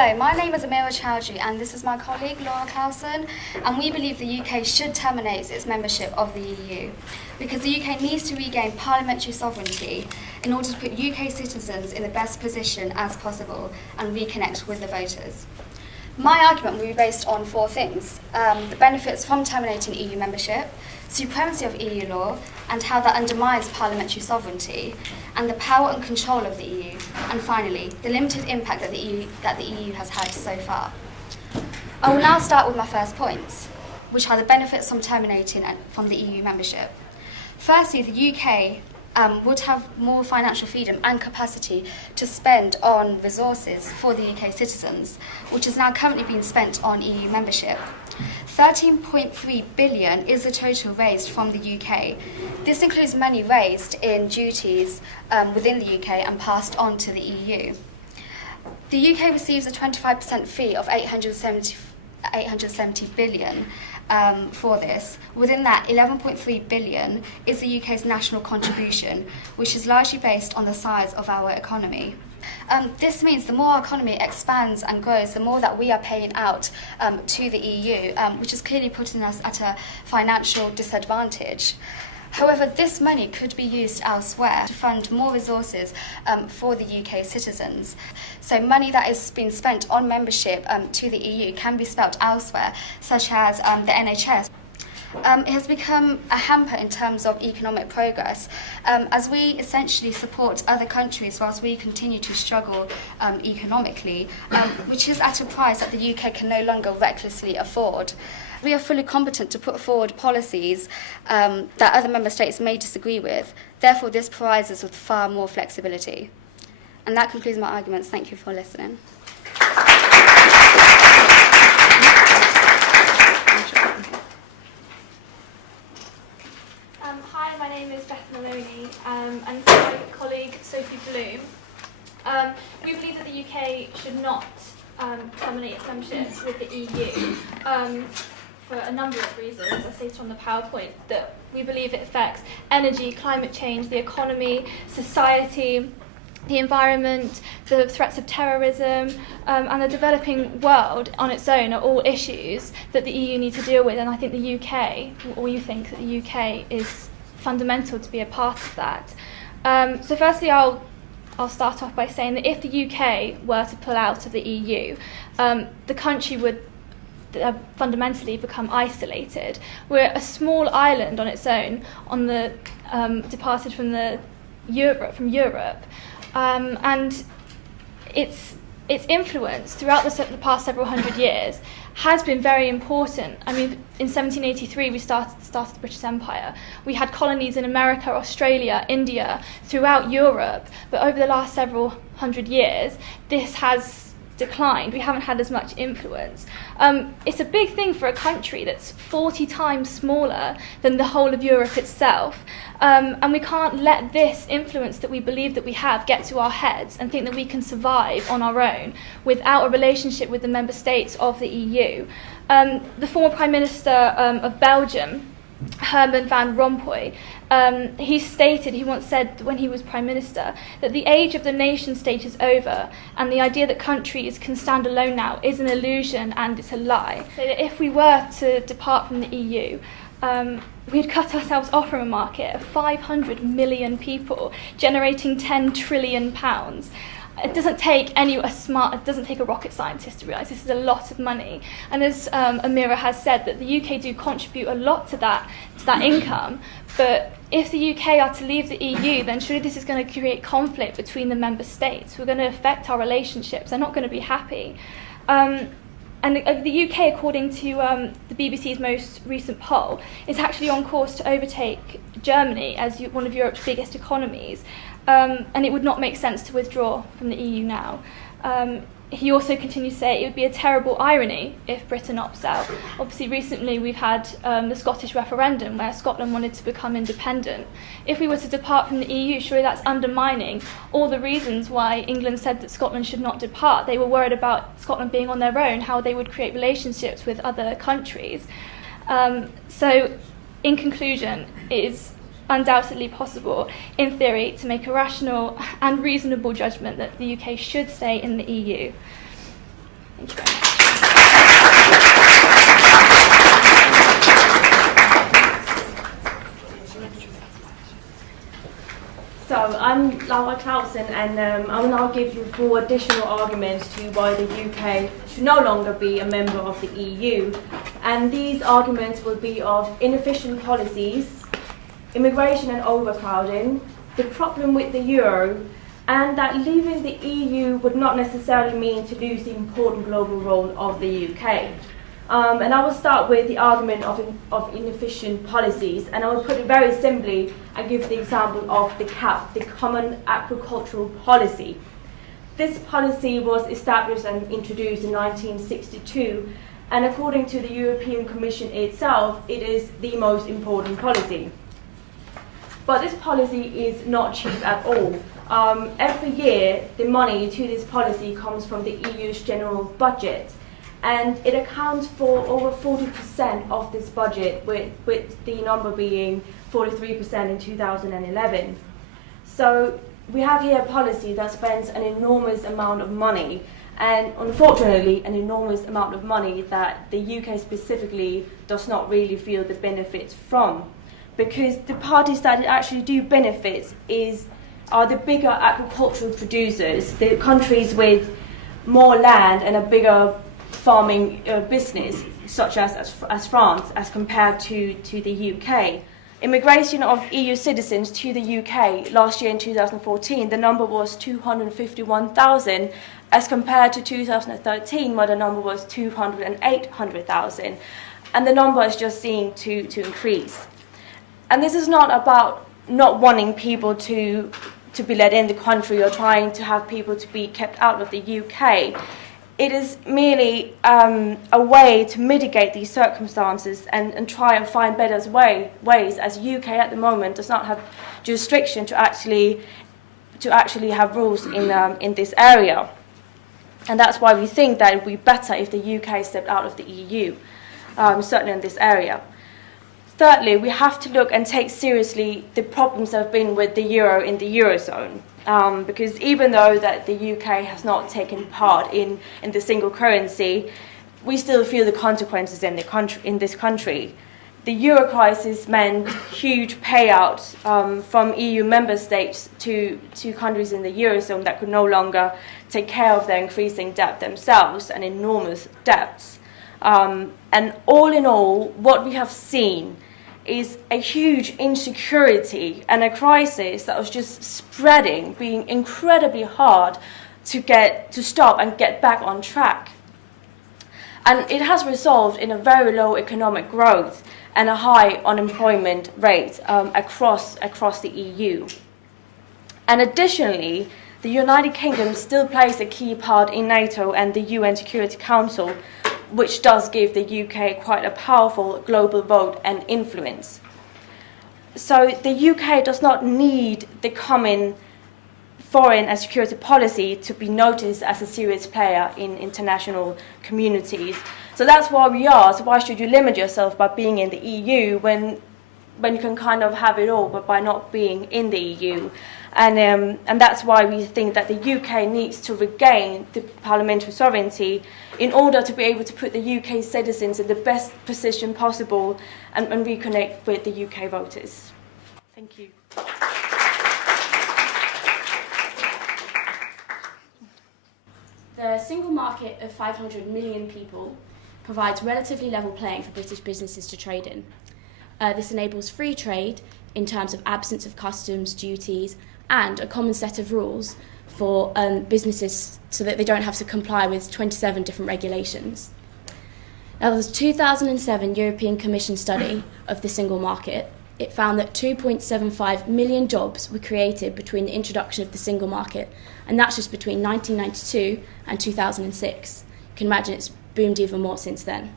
Hello, my name is Amira Chowdhury and this is my colleague Laura Clausen, and we believe the UK should terminate its membership of the EU because the UK needs to regain parliamentary sovereignty in order to put UK citizens in the best position as possible and reconnect with the voters. My argument will be based on four things: the benefits from terminating EU membership, supremacy of EU law, and how that undermines parliamentary sovereignty, and the power and control of the EU, and finally, the limited impact that the EU has had so far. I will now start with my first points, which are the benefits from terminating from the EU membership. Firstly, the UK would have more financial freedom and capacity to spend on resources for the UK citizens, which is now currently being spent on EU membership. 13.3 billion is the total raised from the UK. This includes money raised in duties within the UK and passed on to the EU. The UK receives a 25% fee of 870 billion for this. Within that, 11.3 billion is the UK's national contribution, which is largely based on the size of our economy. This means the more our economy expands and grows, the more that we are paying out to the EU, which is clearly putting us at a financial disadvantage. However, this money could be used elsewhere to fund more resources for the UK citizens. So money that is being spent on membership to the EU can be spent elsewhere, such as the NHS. It has become a hamper in terms of economic progress, as we essentially support other countries whilst we continue to struggle economically, which is at a price that the UK can no longer recklessly afford. We are fully competent to put forward policies that other member states may disagree with. Therefore, this provides us with far more flexibility. And that concludes my arguments. Thank you for listening. Hi, my name is Beth Maloney, and this is my colleague Sophie Bloom. We believe that the UK should not terminate its membership with the EU for a number of reasons. I stated on the PowerPoint that we believe it affects energy, climate change, the economy, society, the environment, the threats of terrorism, and the developing world on its own are all issues that the EU need to deal with, and I think the UK, or you think that the UK is fundamental to be a part of that. So firstly, I'll start off by saying that if the UK were to pull out of the EU, the country would fundamentally become isolated. We're a small island on its own, on the departed from Europe, and its influence throughout the past several hundred years has been very important. I mean, in 1783 we started the British Empire. We had colonies in America, Australia, India, throughout Europe, but over the last several hundred years this has declined. We haven't had as much influence. It's a big thing for a country that's 40 times smaller than the whole of Europe itself, and we can't let this influence that we believe that we have get to our heads and think that we can survive on our own without a relationship with the member states of the EU. The former Prime Minister of Belgium, Herman Van Rompuy, he once said when he was Prime Minister that the age of the nation state is over and the idea that countries can stand alone now is an illusion and it's a lie. So that if we were to depart from the EU, we'd cut ourselves off from a market of 500 million people, generating £10 trillion. It doesn't take a rocket scientist to realise this is a lot of money. And as Amira has said, that the UK do contribute a lot to that income. But if the UK are to leave the EU, then surely this is going to create conflict between the member states. We're going to affect our relationships. They're not going to be happy. And the UK, according to the BBC's most recent poll, is actually on course to overtake Germany as one of Europe's biggest economies. And it would not make sense to withdraw from the EU now. He also continued to say it would be a terrible irony if Britain opts out. Obviously, recently we've had the Scottish referendum where Scotland wanted to become independent. If we were to depart from the EU, surely that's undermining all the reasons why England said that Scotland should not depart. They were worried about Scotland being on their own, how they would create relationships with other countries. So, in conclusion, it is undoubtedly possible, in theory, to make a rational and reasonable judgment that the UK should stay in the EU. Thank you very much. So I'm Laura Clausen, and I will now give you 4 additional arguments to why the UK should no longer be a member of the EU. And these arguments will be of inefficient policies, immigration and overcrowding, the problem with the euro, and that leaving the EU would not necessarily mean to lose the important global role of the UK. And I will start with the argument of inefficient policies, and I will put it very simply and give the example of the CAP, the Common Agricultural Policy. This policy was established and introduced in 1962, and according to the European Commission itself, it is the most important policy. But this policy is not cheap at all. Every year, the money to this policy comes from the EU's general budget, and it accounts for over 40% of this budget, with the number being 43% in 2011. So we have here a policy that spends an enormous amount of money, and unfortunately an enormous amount of money that the UK specifically does not really feel the benefits from, because the parties that it actually do benefit are the bigger agricultural producers, the countries with more land and a bigger farming business, such as France, as compared to the UK. Immigration of EU citizens to the UK last year in 2014, the number was 251,000, as compared to 2013, where the number was 800,000. And the number is just seen to increase. And this is not about not wanting people to be let in the country or trying to have people to be kept out of the UK. It is merely a way to mitigate these circumstances and try and find better ways, as UK at the moment does not have jurisdiction to actually have rules in this area. And that's why we think that it would be better if the UK stepped out of the EU, certainly in this area. Thirdly, we have to look and take seriously the problems that have been with the euro in the Eurozone. Because even though that the UK has not taken part in the single currency, we still feel the consequences in this country. The euro crisis meant huge payouts from EU member states to countries in the Eurozone that could no longer take care of their increasing debt themselves, and enormous debts. And all in all, what we have seen is a huge insecurity and a crisis that was just spreading, being incredibly hard to stop and get back on track. And it has resulted in a very low economic growth and a high unemployment rate across the EU. And additionally, the United Kingdom still plays a key part in NATO and the UN Security Council, which does give the UK quite a powerful global vote and influence. So the UK does not need the common foreign and security policy to be noticed as a serious player in international communities. So that's why we are. So why should you limit yourself by being in the EU when you can kind of have it all, but by not being in the EU? And that's why we think that the UK needs to regain the parliamentary sovereignty in order to be able to put the UK citizens in the best position possible and reconnect with the UK voters. Thank you. The single market of 500 million people provides relatively level playing for British businesses to trade in. This enables free trade in terms of absence of customs, duties, and a common set of rules for businesses so that they don't have to comply with 27 different regulations. Now, there was a 2007 European Commission study of the single market. It found that 2.75 million jobs were created between the introduction of the single market, and that's just between 1992 and 2006. You can imagine it's boomed even more since then.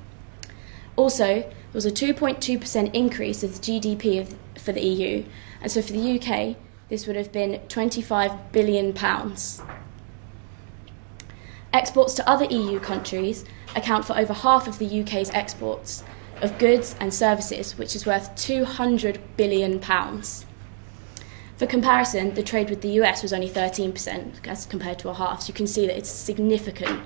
Also, there was a 2.2% increase of the GDP for the EU, and so for the UK, this would have been £25 billion. Exports to other EU countries account for over half of the UK's exports of goods and services, which is worth £200 billion. For comparison, the trade with the US was only 13% as compared to a half, so you can see that it's significant.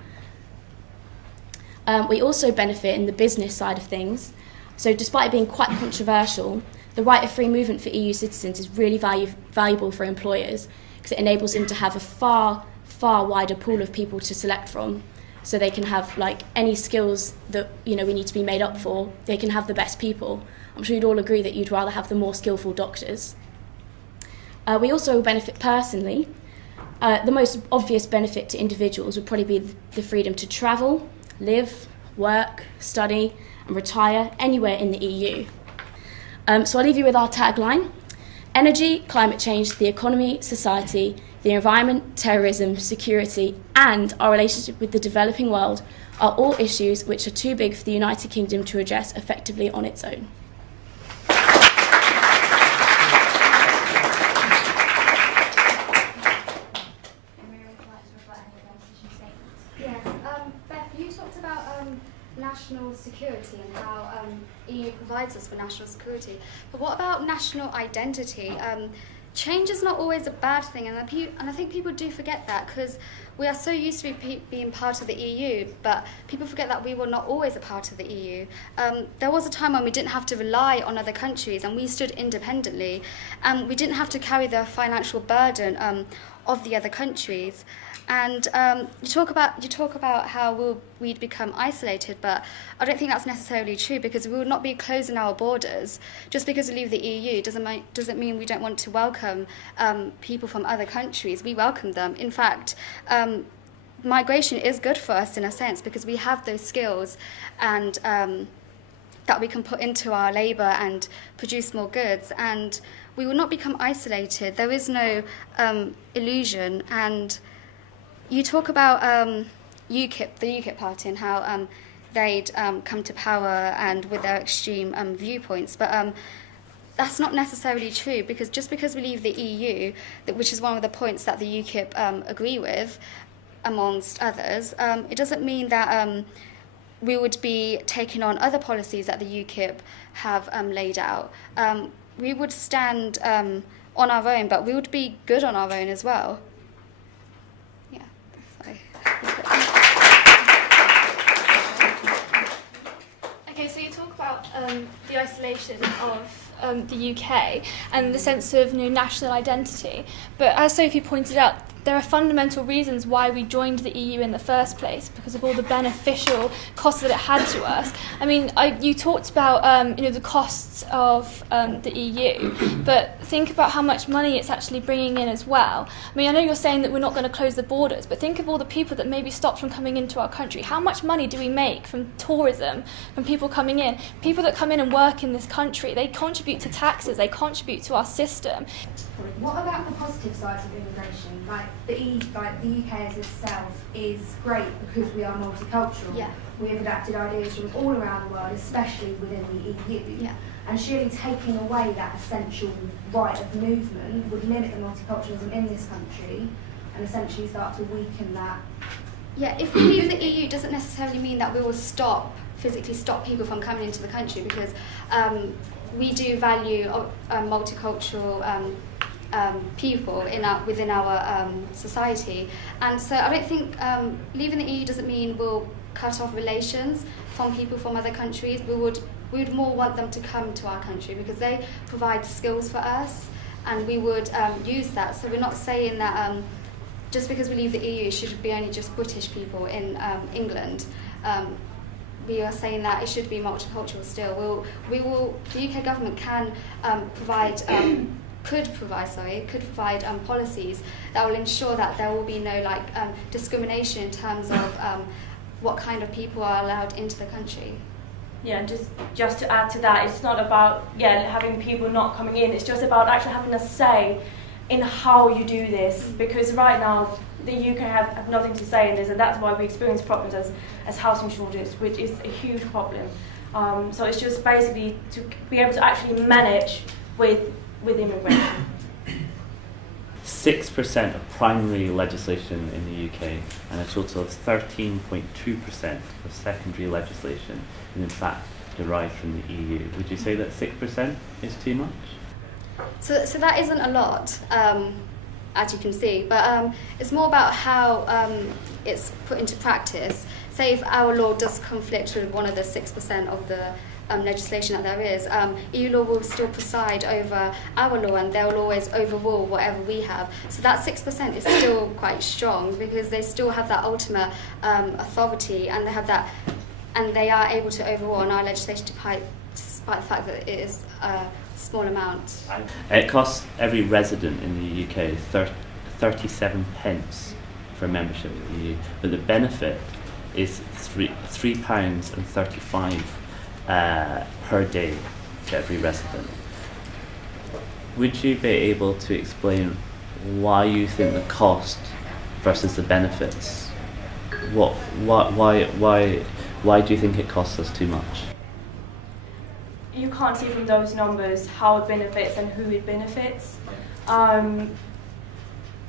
We also benefit in the business side of things. So despite it being quite controversial, the right of free movement for EU citizens is really valuable for employers because it enables them to have a far wider pool of people to select from. So they can have like any skills that we need to be made up for. They can have the best people. I'm sure you'd all agree that you'd rather have the more skillful doctors. We also benefit personally. The most obvious benefit to individuals would probably be the freedom to travel, live, work, study, and retire anywhere in the EU. So I'll leave you with our tagline: energy, climate change, the economy, society, the environment, terrorism, security, and our relationship with the developing world are all issues which are too big for the United Kingdom to address effectively on its own. Yes, Beth, you talked about national security and how EU provides us for national security. But what about national identity? Change is not always a bad thing, and I think people do forget that because we are so used to being part of the EU, but people forget that we were not always a part of the EU. There was a time when we didn't have to rely on other countries and we stood independently, and we didn't have to carry the financial burden of the other countries. And you talk about how we'd become isolated, but I don't think that's necessarily true because we would not be closing our borders. Just because we leave the EU doesn't mean we don't want to welcome people from other countries. We welcome them. In fact, migration is good for us in a sense because we have those skills and that we can put into our labour and produce more goods, and we will not become isolated. There is no illusion. And you talk about UKIP, the UKIP party, and how they'd come to power and with their extreme viewpoints, but that's not necessarily true because just because we leave the EU, which is one of the points that the UKIP agree with, amongst others, it doesn't mean that we would be taking on other policies that the UKIP have laid out. We would stand on our own, but we would be good on our own as well. Yeah, sorry. Okay, so you talk about the isolation of the UK and the sense of national identity, but as Sophie pointed out, there are fundamental reasons why we joined the EU in the first place, because of all the beneficial costs that it had to us. I mean, you talked about the costs of the EU, but think about how much money it's actually bringing in as well. I mean, I know you're saying that we're not going to close the borders, but think of all the people that maybe stopped from coming into our country. How much money do we make from tourism, from people coming in? People that come in and work in this country, they contribute to taxes, they contribute to our system. What about the positive sides of immigration? Like the UK as itself is great because we are multicultural. Yeah. We have adapted ideas from all around the world, especially within the EU. Yeah. And surely taking away that essential right of movement would limit the multiculturalism in this country and essentially start to weaken that. Yeah, if we leave the EU, doesn't necessarily mean that we will physically stop people from coming into the country, because we do value multicultural people within our society, and so I don't think leaving the EU doesn't mean we'll cut off relations from people from other countries. We would more want them to come to our country because they provide skills for us, and we would use that. So we're not saying that just because we leave the EU it should be only just British people in England. We are saying that it should be multicultural still. The UK government could provide policies that will ensure that there will be no discrimination in terms of what kind of people are allowed into the country. Yeah, and just to add to that, it's not about having people not coming in. It's just about actually having a say in how you do this, because right now the UK have nothing to say in this, and that's why we experience problems as housing shortages, which is a huge problem. So it's just basically to be able to actually manage with immigration. 6% of primary legislation in the UK and a total of 13.2% of secondary legislation is in fact derived from the EU. Would you say that 6% is too much? So that isn't a lot, as you can see, but it's more about how it's put into practice. say if our law does conflict with one of the 6% of the legislation that there is, EU law will still preside over our law, and they'll always overrule whatever we have. So that 6% is still quite strong, because they still have that ultimate authority, and they have that, and they are able to overrule on our legislation despite the fact that it is a small amount. It costs every resident in the UK 37 pence for membership of the EU, but the benefit is £3.35 per day to every resident. Would you be able to explain why you think the cost versus the benefits? Why do you think it costs us too much? You can't see from those numbers how it benefits and who it benefits.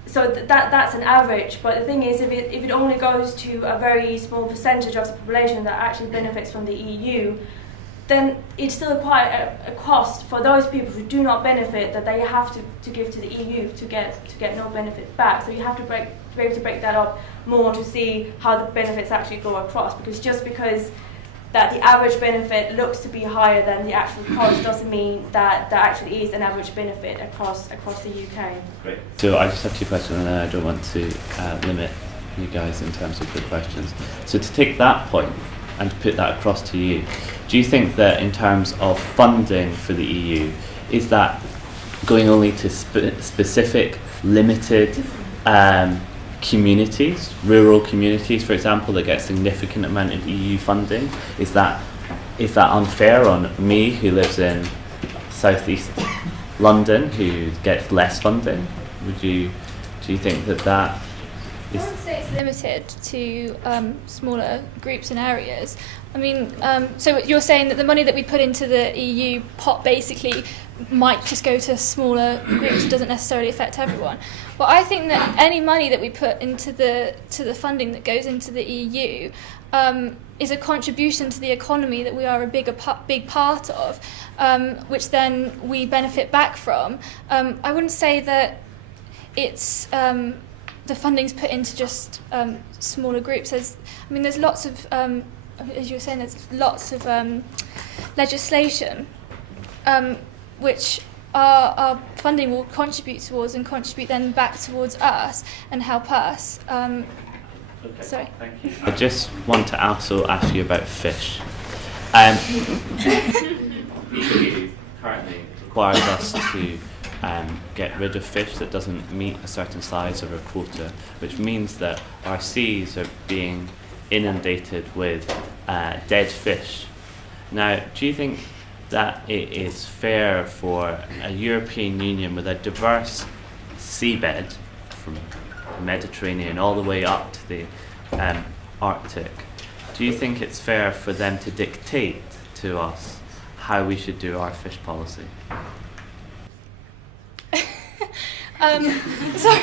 So that's an average, but the thing is, if it only goes to a very small percentage of the population that actually benefits from the EU, then it's still quite a cost for those people who do not benefit, that they have to give to the EU to get no benefit back. So you have to be able to break that up more to see how the benefits actually go across, because just because that the average benefit looks to be higher than the actual cost doesn't mean that there actually is an average benefit across the UK. Great. So I just have two questions, and I don't want to limit you guys in terms of the questions. So to take that point and to put that across to you, do you think that in terms of funding for the EU, is that going only to specific, limited communities, rural communities, for example, that get a significant amount of EU funding? Is that unfair on me, who lives in southeast London, who gets less funding? Do you think that I would say it's limited to smaller groups and areas. I mean, so you're saying that the money that we put into the EU pot basically might just go to smaller groups, it doesn't necessarily affect everyone. Well, I think that any money that we put into the funding that goes into the EU is a contribution to the economy that we are a big part of, which then we benefit back from. I wouldn't say that it's the funding's put into just smaller groups. There's lots of, as you were saying, there's lots of legislation which our funding will contribute towards and contribute then back towards us and help us. Okay, Sorry. thank you. I just want to also ask you about fish. EU currently requires us to get rid of fish that doesn't meet a certain size or a quota, which means that our seas are being inundated with dead fish. Now, do you think that it is fair for a European Union with a diverse seabed from the Mediterranean all the way up to the Arctic, do you think it's fair for them to dictate to us how we should do our fish policy? Sorry,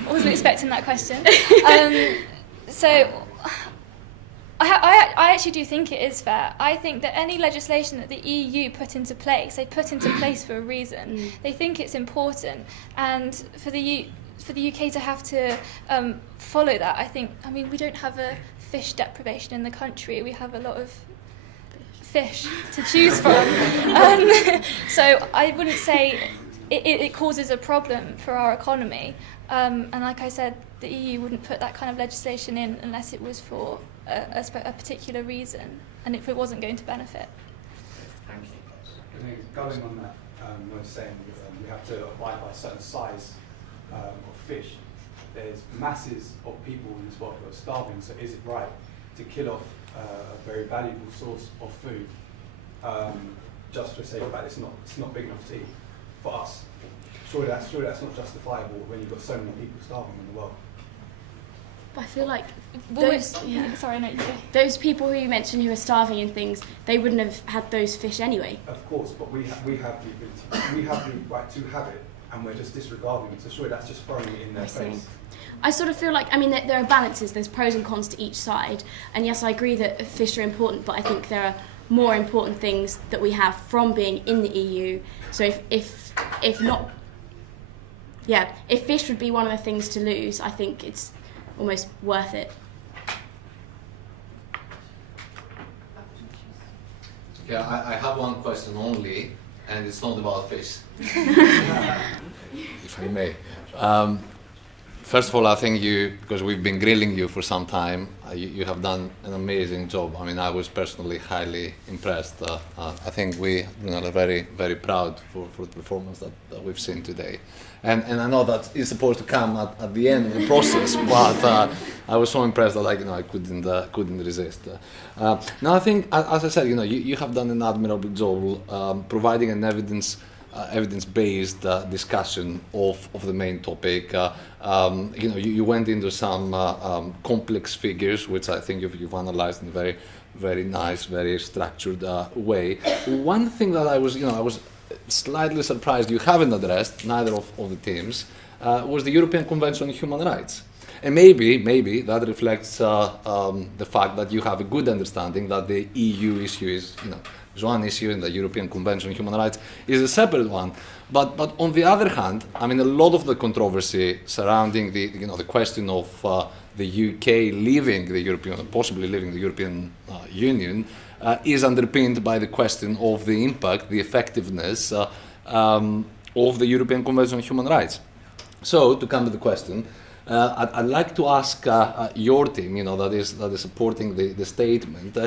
I wasn't expecting that question. I actually do think it is fair. I think that any legislation that the EU put into place, they put into place for a reason. They think it's important, and for the UK to have to follow that, we don't have a fish deprivation in the country. We have a lot of fish to choose from. So I wouldn't say it causes a problem for our economy. And like I said, the EU wouldn't put that kind of legislation in unless it was for a particular reason, and if it wasn't going to benefit. Thank you. I think going on that, we're saying we have to abide by a certain size of fish. There's masses of people in this world who are starving, so is it right to kill off a very valuable source of food just for saying that it's not big enough to eat for us? Surely that's not justifiable when you've got so many people starving in the world. I feel like those people who you mentioned who are starving and things, they wouldn't have had those fish anyway. Of course, but we have the ability, we have the right to have it, and we're just disregarding it. So surely that's just throwing it in their face. I sort of feel like, there are balances, there's pros and cons to each side, and yes, I agree that fish are important, but I think there are more important things that we have from being in the EU. So if fish would be one of the things to lose, I think it's almost worth it. Yeah, I have one question only, and it's not about fish. If I may. First of all, I thank you, because we've been grilling you for some time. You have done an amazing job. I mean, I was personally highly impressed. I think we are very, very proud for the performance that we've seen today. And I know that it's supposed to come at the end of the process, but I was so impressed that I couldn't resist. Now, I think, as I said, you have done an admirable job providing an evidence-based discussion of the main topic. You went into some complex figures, which I think you've analyzed in a very, very nice, very structured way. One thing that I was slightly surprised you haven't addressed, neither of the teams, was the European Convention on Human Rights. And maybe that reflects the fact that you have a good understanding that the EU issue is one issue, and the European Convention on Human Rights is a separate one. But on the other hand, I mean, a lot of the controversy surrounding the question of the UK leaving the European, possibly leaving the European Union, is underpinned by the question of the impact, the effectiveness of the European Convention on Human Rights. So, to come to the question, I'd like to ask your team, that is supporting the statement,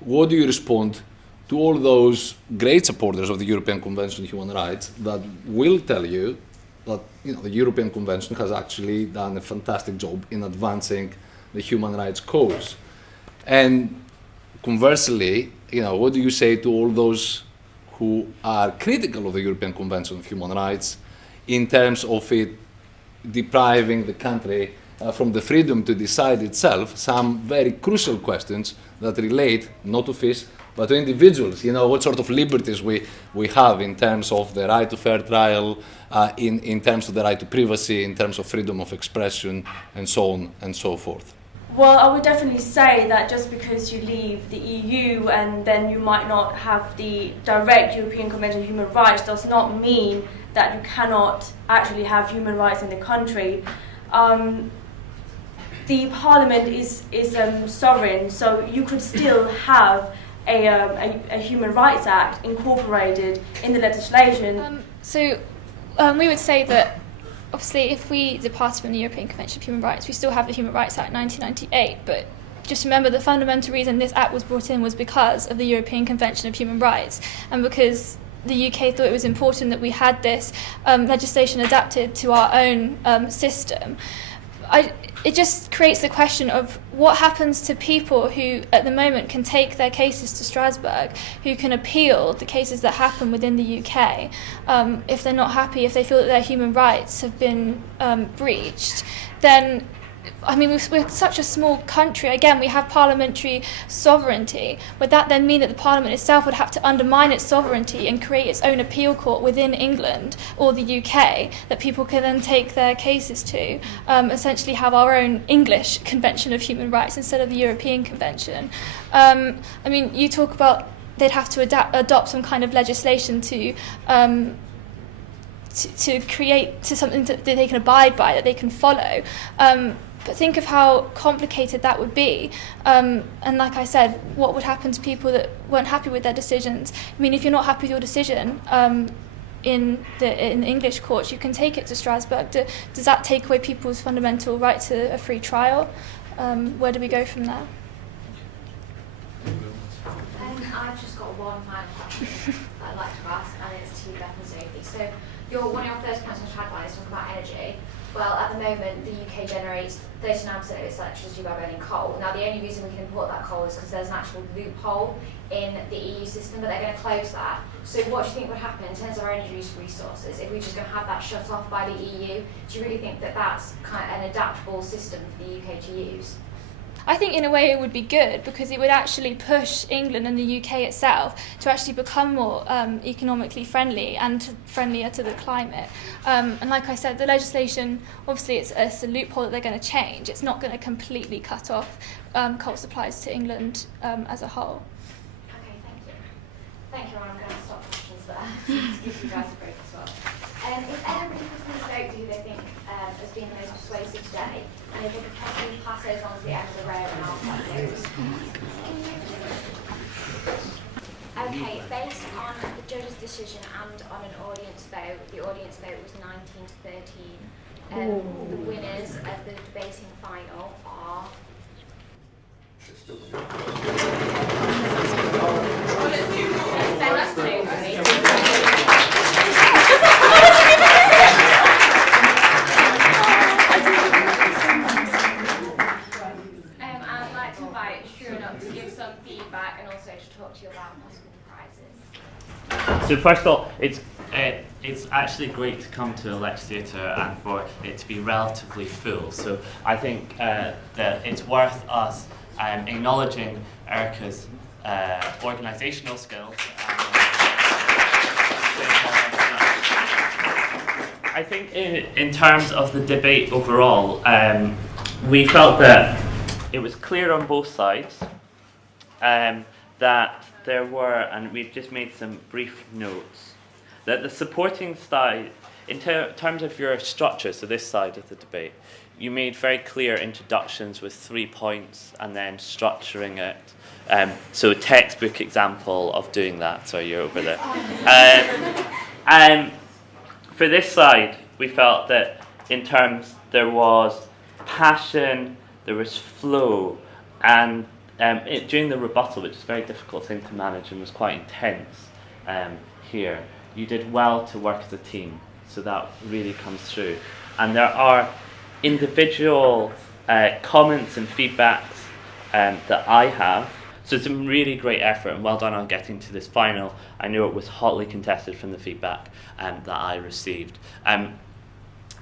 what do you respond to all those great supporters of the European Convention on Human Rights that will tell you that the European Convention has actually done a fantastic job in advancing the human rights cause? And conversely, what do you say to all those who are critical of the European Convention on Human Rights in terms of it depriving the country from the freedom to decide itself some very crucial questions that relate not to fish but to individuals? What sort of liberties we have in terms of the right to fair trial, in terms of the right to privacy, in terms of freedom of expression, and so on and so forth. Well, I would definitely say that just because you leave the EU and then you might not have the direct European Convention on Human Rights does not mean that you cannot actually have human rights in the country. The Parliament is sovereign, so you could still have a Human Rights Act incorporated in the legislation. We would say that obviously if we departed from the European Convention of Human Rights, we still have the Human Rights Act 1998, but just remember the fundamental reason this act was brought in was because of the European Convention of Human Rights, and because the UK thought it was important that we had this legislation adapted to our own system. It just creates the question of what happens to people who at the moment can take their cases to Strasbourg, who can appeal the cases that happen within the UK, if they're not happy, if they feel that their human rights have been breached. Then we're such a small country. Again, we have parliamentary sovereignty. Would that then mean that the Parliament itself would have to undermine its sovereignty and create its own appeal court within England or the UK that people can then take their cases to, essentially have our own English Convention of Human Rights instead of the European Convention? You talk about they'd have to adopt some kind of legislation to create to something that they can abide by, that they can follow. But think of how complicated that would be. And like I said, what would happen to people that weren't happy with their decisions? If you're not happy with your decision in the English courts, you can take it to Strasbourg. Does that take away people's fundamental right to a free trial? Where do we go from there? I've just got one final question that I'd like to ask, and it's to Beth and Sophie. So one of your first points on tagline is talking about energy. Well, at the moment, the UK generates 39% of its electricity by burning coal. Now, the only reason we can import that coal is because there's an actual loophole in the EU system, but they're going to close that. So what do you think would happen in terms of our energy resources if we're just going to have that shut off by the EU? Do you really think that that's kind of an adaptable system for the UK to use? I think in a way it would be good, because it would actually push England and the UK itself to actually become more economically friendly and friendlier to the climate. And like I said, the legislation, obviously it's a loophole that they're going to change. It's not going to completely cut off coal supplies to England as a whole. Okay, thank you. Thank you, Ron. I'm going to stop questions there to give you guys a break as well. If everybody could please vote who they think has been the most persuasive today, and if they could possibly pass those on to the end of the row and I'll collect those. Okay, based on the judge's decision and on an audience vote, the audience vote was 19 to 13. The winners of the debating final are... I'd like to invite Sharon up to give some feedback and also to talk to you about possible prizes. So first of all, it's actually great to come to a lecture theatre and for it to be relatively full. So I think that it's worth us acknowledging Erica's organisational skills. I think in terms of the debate overall, we felt that it was clear on both sides that there were, and we've just made some brief notes, that the supporting side, in terms of your structure, so this side of the debate, you made very clear introductions with 3 points and then structuring it. So a textbook example of doing that, so you're over there. For this side, we felt that in terms there was passion, there was flow, and during the rebuttal, which is a very difficult thing to manage and was quite intense here, you did well to work as a team, so that really comes through. And there are individual comments and feedbacks that I have. So some really great effort and well done on getting to this final. I know it was hotly contested from the feedback that I received. As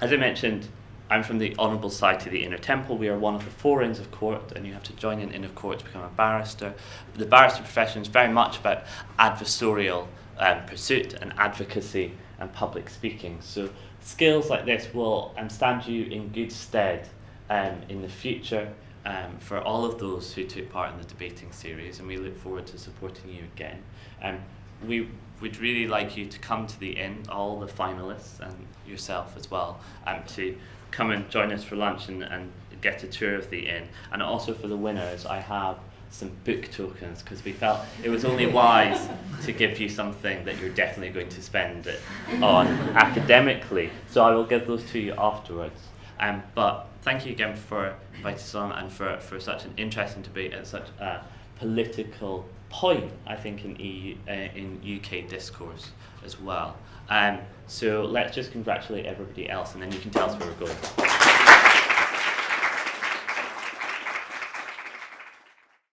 I mentioned, I'm from the Honourable Society of the Inner Temple. We are one of the 4 Inns of Court, and you have to join an Inn of Court to become a barrister. The barrister profession is very much about adversarial pursuit and advocacy and public speaking. So skills like this will stand you in good stead in the future for all of those who took part in the debating series, and we look forward to supporting you again. We would really like you to come to the Inn, all the finalists and yourself as well, to come and join us for lunch and get a tour of the Inn. And also for the winners, I have some book tokens, because we felt it was only wise to give you something that you're definitely going to spend it on academically. So I will give those to you afterwards. But thank you again for inviting us on and for such an interesting debate at such a political point, I think, in UK discourse as well. So let's just congratulate everybody else, and then you can tell us where we're going.